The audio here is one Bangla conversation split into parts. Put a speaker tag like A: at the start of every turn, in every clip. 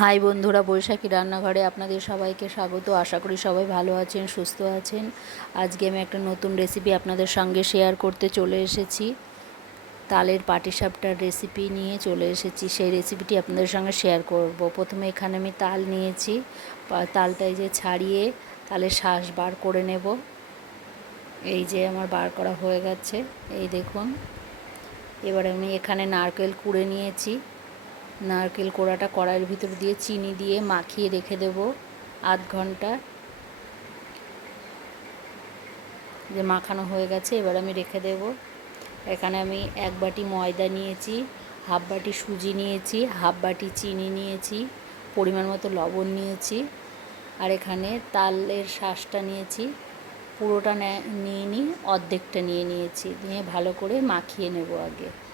A: হাই বন্ধুরা, বৈশাখী রান্নাঘরে আপনাদের সবাইকে স্বাগত। আশা করি সবাই ভালো আছেন, সুস্থ আছেন। আজকে আমি একটা নতুন রেসিপি আপনাদের সঙ্গে শেয়ার করতে চলে এসেছি। তালের পাটিসাপটার রেসিপি নিয়ে চলে এসেছি। সেই রেসিপিটি আপনাদের সঙ্গে শেয়ার করব। প্রথমে এখানে আমি তাল নিয়েছি। তালটাই যে ছাড়িয়ে তালের শ্বাস বার করে নেব। এই যে আমার বার করা হয়ে গেছে। এই দেখুন। এবার আমি এখানে নারকেল কুড়ে নিয়েছি। নারকেল কোড়াটা কড়াইয়ের ভিতর দিয়ে চিনি দিয়ে মাখিয়ে রেখে দেব আধ ঘণ্টা। যে মাখানো হয়ে গেছে, এবার আমি রেখে দেব। এখানে আমি এক বাটি ময়দা নিয়েছি, হাফ বাটি সুজি নিয়েছি, হাফ বাটি চিনি নিয়েছি, পরিমাণ মতো লবণ নিয়েছি। আর এখানে তালের শ্বাসটা নিয়েছি, পুরোটা নিয়ে নিই অর্ধেকটা নিয়ে নিয়েছি। নিয়ে ভালো করে মাখিয়ে নেব আগে।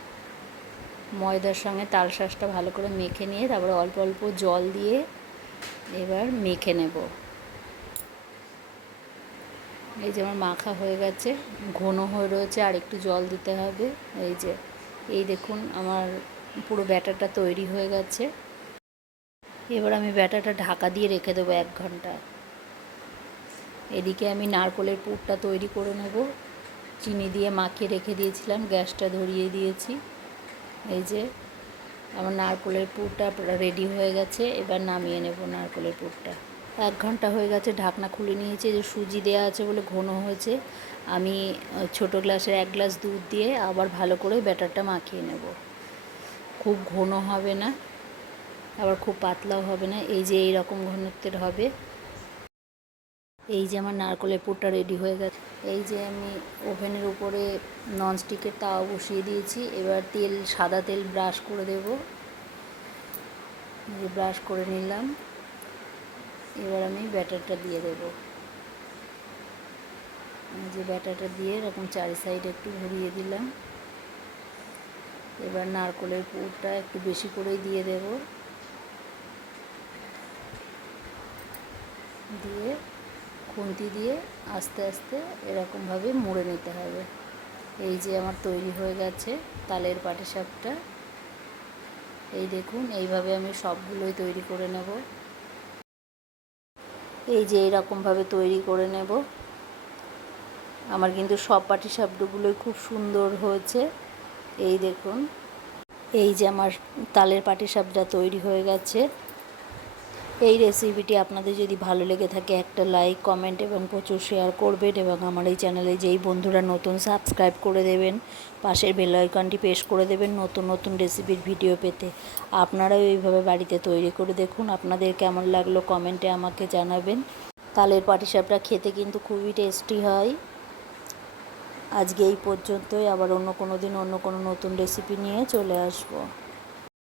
A: ময়দার সঙ্গে তাল শাঁসটা ভালো করে মেখে নিয়ে তারপরে অল্প অল্প জল দিয়ে এবার মেখে নেব। এই যে আমার মাখা হয়ে গেছে, ঘন হয়ে রয়েছে, আর একটু জল দিতে হবে। এই যে, এই দেখুন আমার পুরো ব্যাটারটা তৈরি হয়ে গেছে। এবার আমি ব্যাটারটা ঢাকা দিয়ে রেখে দেবো এক ঘণ্টা। এদিকে আমি নারকলের পুরটা তৈরি করে নেব। চিনি দিয়ে মাখিয়ে রেখে দিয়েছিলাম, গ্যাসটা ধরিয়ে দিয়েছি। এই যে আমার নারকলের পুরটা রেডি হয়ে গেছে, এবার নামিয়ে নেব নারকলের পুরটা। এক ঘণ্টা হয়ে গেছে, ঢাকনা খুলে নিয়েছি যে সুজি দেওয়া আছে বলে ঘন হয়েছে। আমি ছোটো গ্লাসের এক গ্লাস দুধ দিয়ে আবার ভালো করে ব্যাটারটা মাখিয়ে নেব। খুব ঘন হবে না, আবার খুব পাতলাও হবে না, এই যে এই রকম ঘনত্বের হবে। এই যে আমার নারকলের পুরটা রেডি হয়ে গেছে। এই যে আমি ওভেনের উপরে ননস্টিকের তাওয়া বসিয়ে দিয়েছি। এবার তেল, সাদা তেল ব্রাশ করে দেব। যে ব্রাশ করে নিলাম। এবার আমি ব্যাটারটা দিয়ে দেব। যে ব্যাটারটা দিয়ে এরকম চারি সাইড একটু ঘুরিয়ে দিলাম। এবার নারকলের পুরটা একটু বেশি করেই দিয়ে দেব। দিয়ে খুন্তি দিয়ে আস্তে আস্তে এরকমভাবে মুড়ে নিতে হবে। এই যে আমার তৈরি হয়ে গেছে তালের পাটিসাপটা। এই দেখুন, এইভাবে আমি সবগুলোই তৈরি করে নেব। এই যে এইরকমভাবে তৈরি করে নেব। আমার কিন্তু সব পাটিসাপগুলোই খুব সুন্দর হয়েছে। এই দেখুন, এই যে আমার তালের পাটিসাপটা তৈরি হয়ে গেছে। এই রেসিপিটি আপনাদের যদি ভালো লেগে থাকে, একটা লাইক কমেন্ট এবং প্রচুর শেয়ার করবেন এবং আমার এই চ্যানেলে যেই বন্ধুরা নতুন সাবস্ক্রাইব করে দেবেন, পাশের বেল আইকনটি প্রেস করে দেবেন নতুন নতুন রেসিপির ভিডিও পেতে। আপনারাও এইভাবে বাড়িতে তৈরি করে দেখুন, আপনাদের কেমন লাগল কমেন্টে আমাকে জানাবেন। তালের পাটিসাপটা খেতে কিন্তু খুবই টেস্টি হয়। আজকে এই পর্যন্তই, আবার অন্য কোনো দিন অন্য কোনো নতুন রেসিপি নিয়ে চলে আসব।